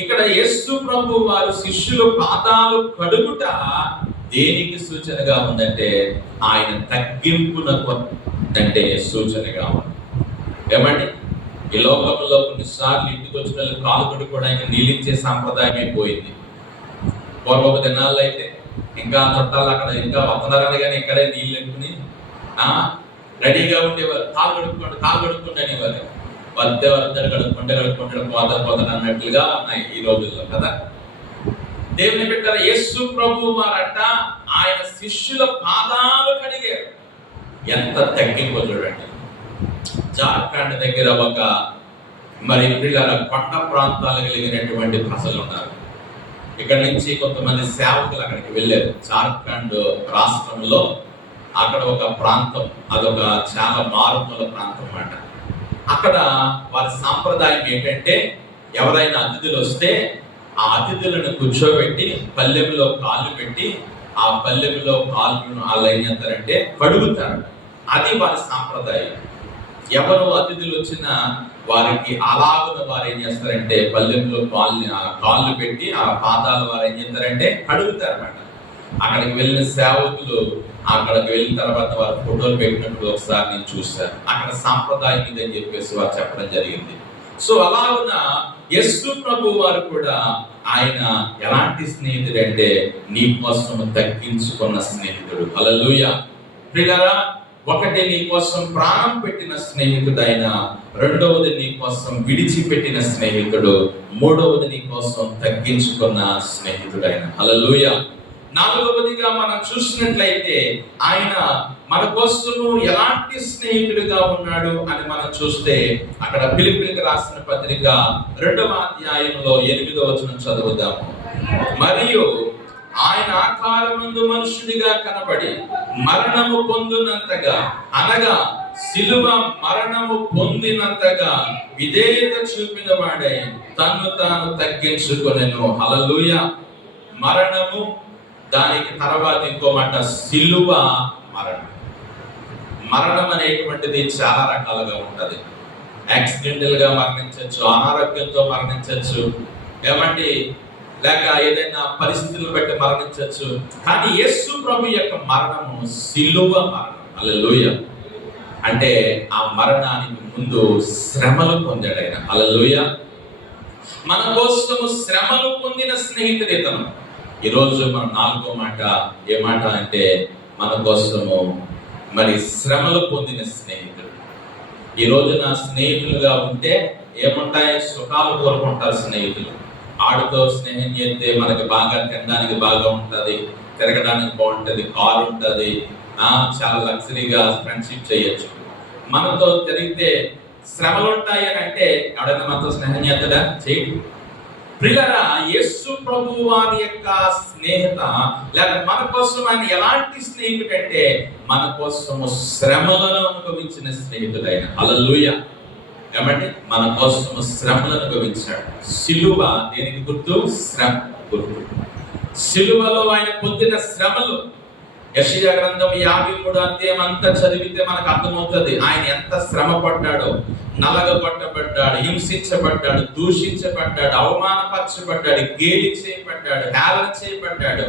ఇక్కడ యేసు ప్రభు వారు శిష్యులు పాదాలు కడుగుట దేనికి సూచనగా ఉందంటే ఆయన తగ్గింపునకు అంటే సూచనగా ఉంది. ఏమండి, ఈ లోకంలో కొన్నిసార్లు ఇంటికి వచ్చిన కాలు కడుక్కోవడానికి నీళ్ళిచ్చే సాంప్రదాయం అయిపోయింది. పూర్వపు దినాల్లో అయితే ఇంకా చుట్టాలు అక్కడ ఇంకా వస్తున్నారని కానీ ఇక్కడే నీళ్ళు ఎట్టుకుని రెడీగా ఉండేవారు. కాలు కడుక్కోండి అనేవారు. వద్దరు కడుక్కుంటాడు పోతాడు అన్నట్లుగా ఉన్నాయి ఈ రోజుల్లో కదా. దేవుని బిడ్డలారా, యేసు ప్రభు వారట ఆయన శిష్యుల పాదాలు కడిగారు. ఎంత తగ్గింపు చూడండి. జార్ఖండ్ దగ్గర ఒక పిల్లల కొండ ప్రాంతాలు కలిగినటువంటి ప్రజలు ఉన్నారు. ఇక్కడ నుంచి కొంతమంది సేవకులు అక్కడికి వెళ్ళారు. జార్ఖండ్ రాష్ట్రంలో అక్కడ ఒక ప్రాంతం, అదొక చాలా మారుమూల ప్రాంతం అన్నమాట. అక్కడ వారి సాంప్రదాయం ఏంటంటే ఎవరైనా అతిథులు వస్తే ఆ అతిథులను కూర్చోబెట్టి పల్లెంలో కాళ్ళు పెట్టి ఆ పల్లెంలో కాళ్ళను వాళ్ళు ఏం చేస్తారంటే కడుగుతారు. అది వారి సాంప్రదాయం. ఎవరు అతిథులు వచ్చినా వారికి అలాగున వారు ఏం చేస్తారంటే పల్లెంలో కాళ్ళు పెట్టి ఆ పాదాలు వారు ఏం చేస్తారంటే కడుగుతారు అన్నమాట. అక్కడికి వెళ్ళిన సేవకులు అక్కడికి వెళ్ళిన తర్వాత వారు ఫోటోలు పెట్టినప్పుడు ఒకసారి నేను చూశాను. అక్కడ సాంప్రదాయం ఇదని చెప్పేసి వారు చెప్పడం జరిగింది. సో అలాగున యేసు ప్రభు వారు కూడా ఆయన ఎలాంటి స్నేహితుడు అంటే నీ కోసం తగ్గించుకున్న స్నేహితుడు. హల్లెలూయా. ప్రియులారా, ఒకటి నీ కోసం ప్రాణం పెట్టిన స్నేహితుడు ఆయన, రెండవది నీ కోసం విడిచిపెట్టిన స్నేహితుడు, మూడవది నీ కోసం తగ్గించుకున్న స్నేహితుడు ఆయన. హల్లెలూయా. నాలుగవదిగా మనం చూసినట్లయితే ఆయన మన కోసము ఎలాంటి స్నేహితుడిగా ఉన్నాడు అని మనం చూస్తే అక్కడ ఫిలిప్పీయులకు రాసిన పత్రిక 2వ అధ్యాయంలో 8వ వచనం చదువుదాము. మరియు ఆయన ఆకారమందు మనుషుడిగా కనబడి మరణము పొందినంతగా, అనగా సిలువ మరణము పొందినంతగా విధేయత చూపిన వాడై తన్ను తాను తగ్గించుకొనెను. హల్లెలూయా. మరణము, దానికి తర్వాత ఇంకో మాట సిలువ మరణం. మరణం అనేటువంటిది చాలా రకాలుగా ఉంటది. యాక్సిడెంటల్ గా మరణించవచ్చు, అనారోగ్యంతో మరణించవచ్చు, ఏమండి లేక ఏదైనా పరిస్థితులను బట్టి మరణించవచ్చు. కానీ యేసు ప్రభు యొక్క మరణము సిలువ మరణం. హల్లెలూయా. అంటే ఆ మరణానికి ముందు శ్రమలు పొందాడు ఆయన. హల్లెలూయా. మన కోసము శ్రమలు పొందిన స్నేహితుడు ఇతను. ఈరోజు మన 4వ మాట ఏ మాట అంటే మన కోసము శ్రమలు పొందిన స్నేహితుడు. ఈ రోజు నా స్నేహితులుగా ఉంటే ఏముంటాయి? సుఖాలు కోరుకుంటారు స్నేహితులు. ఆడుతో స్నేహం చేస్తే మనకి బాగా తినడానికి బాగా ఉంటుంది, తిరగడానికి బాగుంటుంది, కారు ఉంటుంది, చాలా లగ్జరీగా ఫ్రెండ్షిప్ చేయొచ్చు. మనతో తిరిగితే శ్రమలు ఉంటాయి అని అంటే ఎవడైనా మనతో స్నేహం చేస్తాడా? చేయడు. ప్రియులారా, యేసు ప్రభు వారి యొక్క స్నేహిత లేక మన కోసం ఆయన ఎలాంటి స్నేహితుడు అంటే మన కోసము శ్రమలను అనుభవించిన స్నేహితుడు ఆయన. హల్లెలూయా. ఏమంటే మన కోసము శ్రమలను అనుభవించాడు. సిలువ దేనికి గుర్తు? శ్రమ గుర్తు. సిలువలో ఆయన పొందిన శ్రమలు యెషయా గ్రంథం 53 అధ్యాయం అంతా చదివితే మనకు అర్థమవుతుంది ఆయన ఎంత శ్రమ పడ్డాడో. నలగబట్టబడ్డాడు, హింసించబడ్డాడు, దూషించబడ్డాడు, అవమానపరచబడ్డాడు, గేలి చేయబడ్డాడు, హేళన చేయబడ్డాడు.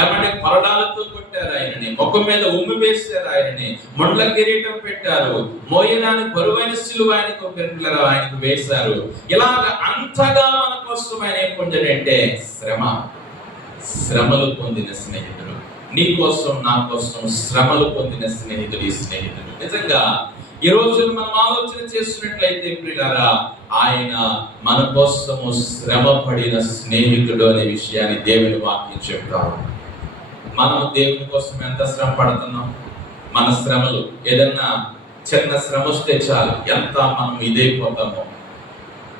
ఏమంటే కొరడాలతో కొట్టారు ఆయనని, ముఖం మీద ఉమ్మి వేశారు ఆయనని, ముండ్ల కిరీటం పెట్టారు, మోయనాన్ని బరువైన సిలువ ఆయనకు వేశారు. ఇలాగ అంతగా మన కోసం ఆయన ఏం పొందాడంటే శ్రమలు పొందిన స్నేహితుడు. నీ కోసం నా కోసం శ్రమలు పొందిన స్నేహితుడు ఈ స్నేహితుడు. నిజంగా ఈ రోజు మనం ఆలోచన చేస్తున్నట్లయితే ప్రియులారా, ఆయన మన కోసము శ్రమ పడిన స్నేహితుడు అనే విషయాన్ని దేవుని వాక్యం చెప్తారు. మనం దేవుని కోసం ఎంత శ్రమ పడుతున్నాం? మన శ్రమలు ఏదన్నా చిన్న శ్రమ వస్తే చాలు ఎంత మనం ఇదైపోతామో.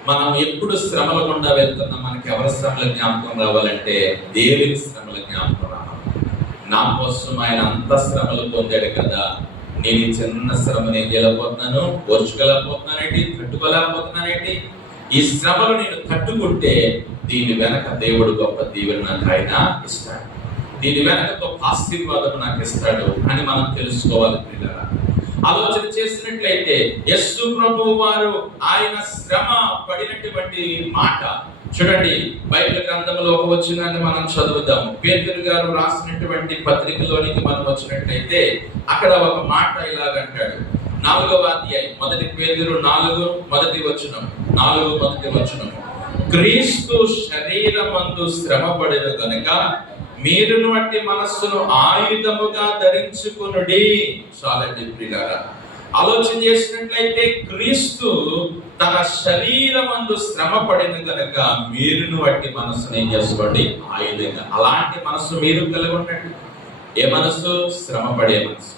మనం ఎప్పుడు శ్రమల గుండా వెళ్తున్నాం? మనకి ఎవరి శ్రమల జ్ఞాపకం రావాలంటే దేవుని శ్రమల జ్ఞాపకం రావాలి. నా కోసం ఆయన అంత శ్రమలు పొందాడు కదా, నేను ఈ చిన్న శ్రమ నేను చేయలేకపోతున్నాను, ఓర్చుకోలేకపోతున్నానేంటి, తట్టుకోలేకపోతున్నానేంటి? ఈ శ్రమలు నేను తట్టుకుంటే దీని వెనక దేవుడు గొప్ప దీవెన నాకు ఆయన ఇస్తాడు, దీని వెనక గొప్ప ఆశీర్వాదం నాకు ఇస్తాడు అని మనం తెలుసుకోవాలి. పిల్లరా, ఆలోచన చేసినట్లయితే యేసు ప్రభువు వారు ఆయన శ్రమ పడినటువంటి మాట చూడండి. బైబిల్ గ్రంథంలో ఒక వచనాన్ని మనం చదువుదాము. పేతురు గారు రాసినటువంటి పత్రికలోనికి మనం వచ్చినట్లయితే అక్కడ ఒక మాట ఇలాగంటాడు. 4వ అధ్యాయం 1 పేతురు 4 మొదటి వచనం. క్రీస్తు శరీరమందు శ్రమ పడిన గనుక మీరును అట్టి మనస్సును ఆయుధముగా ధరించుకొనుడి. చాలండి ప్రియులారా, ఆలోచన చేసినట్లయితే క్రీస్తు తన శరీరమందు శ్రమ పడిన గనుక మీరును అట్టి మనస్సును ఏం చేసుకోండి? ఆయుధంగా. అలాంటి మనస్సు మీరు కలిగి ఉండండి. ఏ మనస్సు? శ్రమ పడే మనస్సు.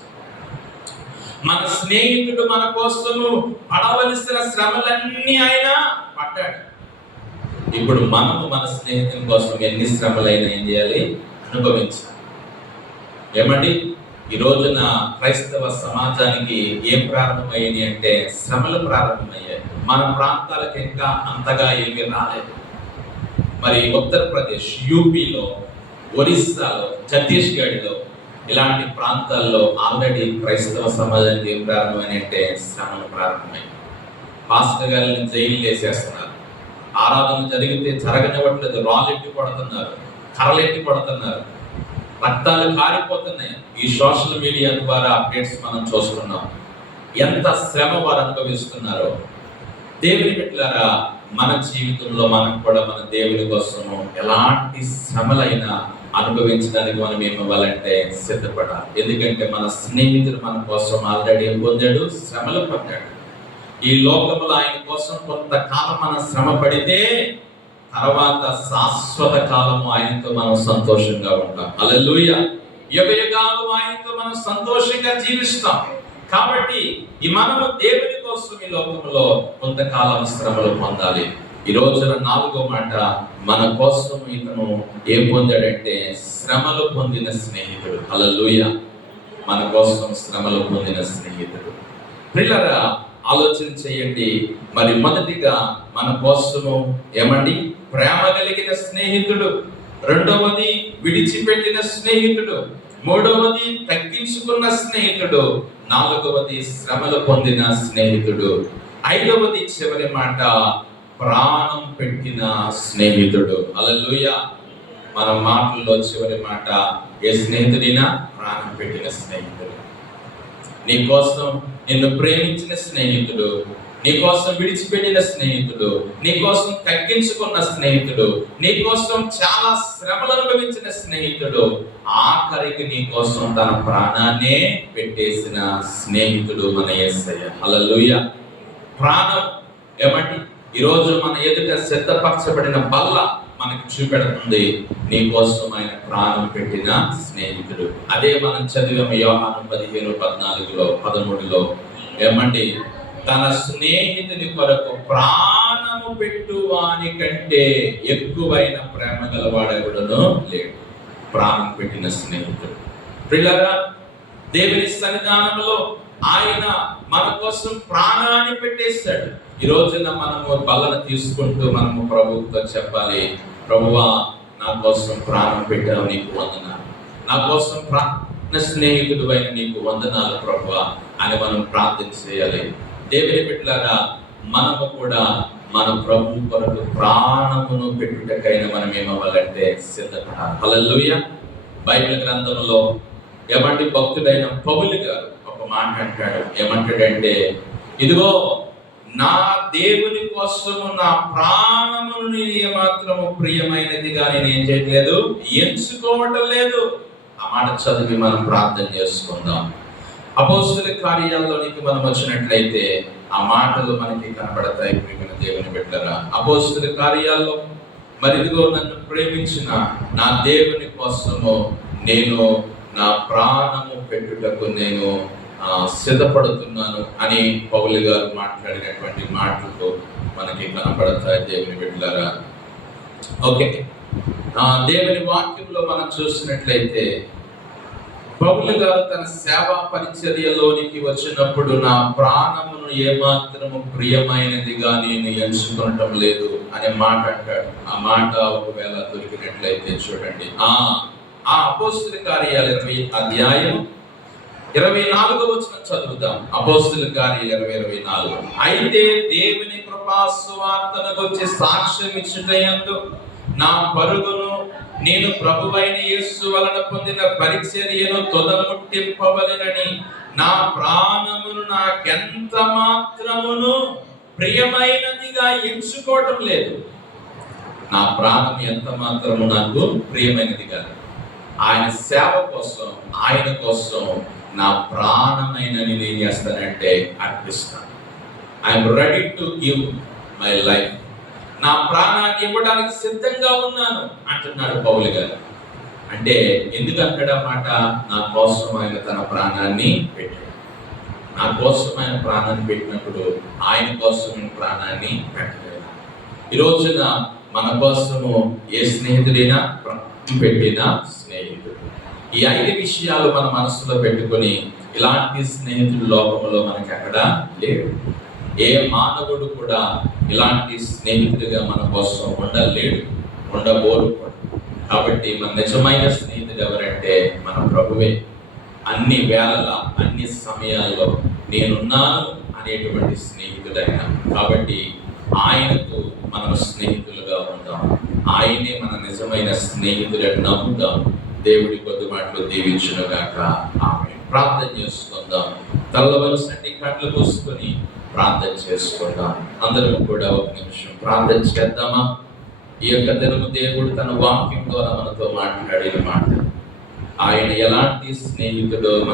మన స్నేహితుడు మన కోసము పడవలసిన శ్రమలన్నీ ఆయన పడ్డాడు. ఇప్పుడు మనము మన స్నేహితుని కోసం ఎన్ని శ్రమలైనా ఏం చేయాలి? అనుభవించాలి. ఏమండి, ఈ రోజున క్రైస్తవ సమాజానికి ఏం ప్రారంభమయ్యాయి అంటే శ్రమలు ప్రారంభమయ్యాయి. మన ప్రాంతాలకు ఇంకా అంతగా ఏమీ రాలేదు. మరి ఉత్తరప్రదేశ్, యూపీలో, ఒరిస్సాలో, ఛత్తీస్గఢ్లో ఇలాంటి ప్రాంతాల్లో ఆల్రెడీ క్రైస్తవ సమాజానికి ఏం ప్రారంభమని అంటే శ్రమలు ప్రారంభమయ్యాయి. పాస్టర్ గారిని జైలు వేసేస్తున్నారు. ఆరాధన జరిగితే జరగనివ్వట్లేదు. రాళ్ళెట్టి కొడుతున్నారు, కర్రలెట్టి కొడుతున్నారు, రక్తాలు కారిపోతున్నాయి. ఈ సోషల్ మీడియా ద్వారా అప్డేట్స్ మనం చూస్తున్నాం. ఎంత శ్రమ వారు అనుభవిస్తున్నారో. దేవుని బిడ్డలారా, మన జీవితంలో మనం కూడా మన దేవుని కోసము ఎలాంటి శ్రమలైనా అనుభవించడానికి మనం ఏమవ్వాలంటే సిద్ధపడాలి. ఎందుకంటే మన స్నేహితుడు మన కోసం ఆల్రెడీ పొందాడు, శ్రమలు పొందాడు. ఈ లోకంలో ఆయన కోసం కొంతకాలం మనం శ్రమ పడితే తర్వాత శాశ్వత కాలము ఆయనతో మనం సంతోషంగా ఉంటాం. హల్లెలూయా. యుగయుగాలు ఆయనతో మనం సంతోషంగా జీవిస్తాం. కాబట్టి ఈ మనము దేవుని కోసం ఈ లోకంలో కొంతకాలం శ్రమలు పొందాలి. ఈ రోజున 4వ మాట, మన కోసం ఇతను ఏం పొందాడంటే శ్రమలు పొందిన స్నేహితుడు. హల్లెలూయా. మన కోసం శ్రమలు పొందిన స్నేహితుడు. ప్రియులారా, ఆలోచన చేయండి. మరి మొదటిగా మన కోసము ఏమండి? ప్రేమ కలిగిన స్నేహితుడు. రెండవది విడిచిపెట్టిన స్నేహితుడు. మూడవది తగ్గించుకున్న స్నేహితుడు. నాలుగవది శ్రమలు పొందిన స్నేహితుడు. ఐదవది చివరి మాట, ప్రాణం పెట్టిన స్నేహితుడు. హల్లెలూయా. మన మాటల్లో చివరి మాట, ఏ స్నేహితుడినా? ప్రాణం పెట్టిన స్నేహితుడు. నీ కోసం నిన్ను ప్రేమించిన స్నేహితుడు, నీ కోసం విడిచిపెట్టిన స్నేహితుడు, నీ కోసం తగ్గించుకున్న స్నేహితుడు, నీ కోసం చాలా శ్రమలు అనుభవించిన స్నేహితుడు, ఆఖరికి నీ కోసం తన ప్రాణాన్నే పెట్టేసిన స్నేహితుడు మన యేసయ్య. హల్లెలూయా. ప్రాణం ఏమండి? ఈరోజు మన ఎదుట సిద్ధపరచబడిన బల్ల మనకి చూపెడుతుంది నీ కోసం ఆయన ప్రాణం పెట్టిన స్నేహితుడు. అదే మనం చదివాము యోహాను 15:14, 13లో. ఏమండి? తన స్నేహితుని కొరకు ప్రాణము పెట్టువాని కంటే ఎక్కువైన ప్రేమ గలవాడెవడునూ లేడు. ప్రాణం పెట్టిన స్నేహితుడు. ప్రియులారా, దేవుని సన్నిధానంలో ఆయన మన కోసం ప్రాణాన్ని పెట్టేశాడు. ఈ రోజున మనము బలను తీసుకుంటూ మనము ప్రభువుతో చెప్పాలి, ప్రభువా, నా కోసం ప్రాణం పెట్టావు, నీకు వందనాలు. నా కోసం ప్రాణ స్నేహితుడు అయిన నీకు వందనాలు ప్రభువా అని మనం ప్రార్థన చేయాలి. దేవుని బిడ్డలారా, మనము కూడా మన ప్రభు కొరకు ప్రాణమును పెట్టుటకైనా మనం ఏమవ్వాలంటే సిద్ధపడాలి. హల్లెలూయా. బైబిల్ గ్రంథంలో ఏమంటే భక్తుడైన పౌలు గారు ఒక మాట అంటాడు. ఏమంటాడంటే, ఇదిగో నా దేవుని కోసము నా ప్రాణమును ఏమాత్రము ప్రియమైనదిగా నేను ఏం చేయట్లేదు, ఎంచుకోవటం లేదు. ఆ మాట చదివి మనం ప్రార్థన చేసుకుందాం. అపోస్తలుల కార్యాల్లోనికి మనం వచ్చినట్లయితే ఆ మాటలు మనకి కనబడతాయి. ప్రియమైన దేవుని బిడ్డలారా, అపోస్తలుల కార్యాల్లో, మరి ఇదిగో నన్ను ప్రేమించిన నా దేవుని కోసము నేను నా ప్రాణము పెట్టుటకు నేను సిద్ధపడుతున్నాను అని పౌలు గారు మాట్లాడినటువంటి మాటలు మనకి కనపడతాయి దేవుని బిడ్డలారా. ఓకే, దేవుని వాక్యంలో మనం చూసినట్లయితే పౌలు గారు తన సేవా పరిచర్యలోనికి వచ్చినప్పుడు నా ప్రాణమును ఏమాత్రము ప్రియమైనదిగా నేను ఎంచుకోవటం లేదు అనే మాట అంటాడు. ఆ మాట ఒకవేళ దొరికినట్లయితే చూడండి, అపోస్తుల కార్యాలు 20 అధ్యాయం 24వ వచనం చదువుతాం. అపోస్తుల కార్యాలు 20:24. అయితే దేవుని కృపా సువార్తను గురించి సాక్ష్యం ఇచ్చుటయందు నా పరుగును నేను ప్రభువైన యేసు వలన పొందిన పరిచర్యను తొదముట్టింపవలెనని నా ప్రాణమును నాకెంత మాత్రమును ప్రియమైనదిగా ఎంచుకోవటం లేదు. నా ప్రాణం ఎంత మాత్రము నాకు ప్రియమైనది కాదు. ఆయన సేవ కోసం, ఆయన కోసం నా ప్రాణమైనని నేను చేస్తానంటే అర్పిస్తాను. I'm ready to give my life. నా ప్రాణాన్ని ఇవ్వడానికి సిద్ధంగా ఉన్నాను అంటున్నాడు పౌలు గారు. అంటే ఎందుకు అంటాడు మాట? నా కోసం ఆయన తన ప్రాణాన్ని పెట్టాడు. నా కోసం ఆయన ప్రాణాన్ని పెట్టినప్పుడు ఆయన కోసం నేను ప్రాణాన్ని పెట్టలేదు. ఈ రోజున మన కోసము ఏ స్నేహితుడైనా పెట్టిన స్నేహితుడు. ఈ 5 విషయాలు మన మనసులో పెట్టుకొని ఇలాంటి స్నేహితుడు లోకంలో మనకి అక్కడ లేడు. ఏ మానవుడు కూడా ఇలాంటి స్నేహితుడిగా మన కోసం ఉండలేడు, ఉండబోరు. కాబట్టి మన నిజమైన స్నేహితుడు ఎవరంటే మన ప్రభువే. అన్ని వేళలా, అన్ని సమయాల్లో నేనున్నాను అనేటువంటి స్నేహితుడైన. కాబట్టి ఆయనకు మనం స్నేహితులుగా ఉందాం. ఆయనే మన నిజమైన స్నేహితులను నమ్ముదాం. దేవుడి కొద్ది మాటలు దీవించునుగాక. ఆమేన్. ప్రార్థన చేసుకుందాం. తల్లవలసండి కళ్ళు మూసుకొని ప్రార్థన చేసుకుందాం. అందరం కూడా ఒక నిమిషం ప్రార్థన చేద్దామా? ఈ యొక్క దినము దేవుడు తన వాక్యం ద్వారా మనతో మాట్లాడిన మాట, ఆయన ఎలాంటి స్నేహితుడో మన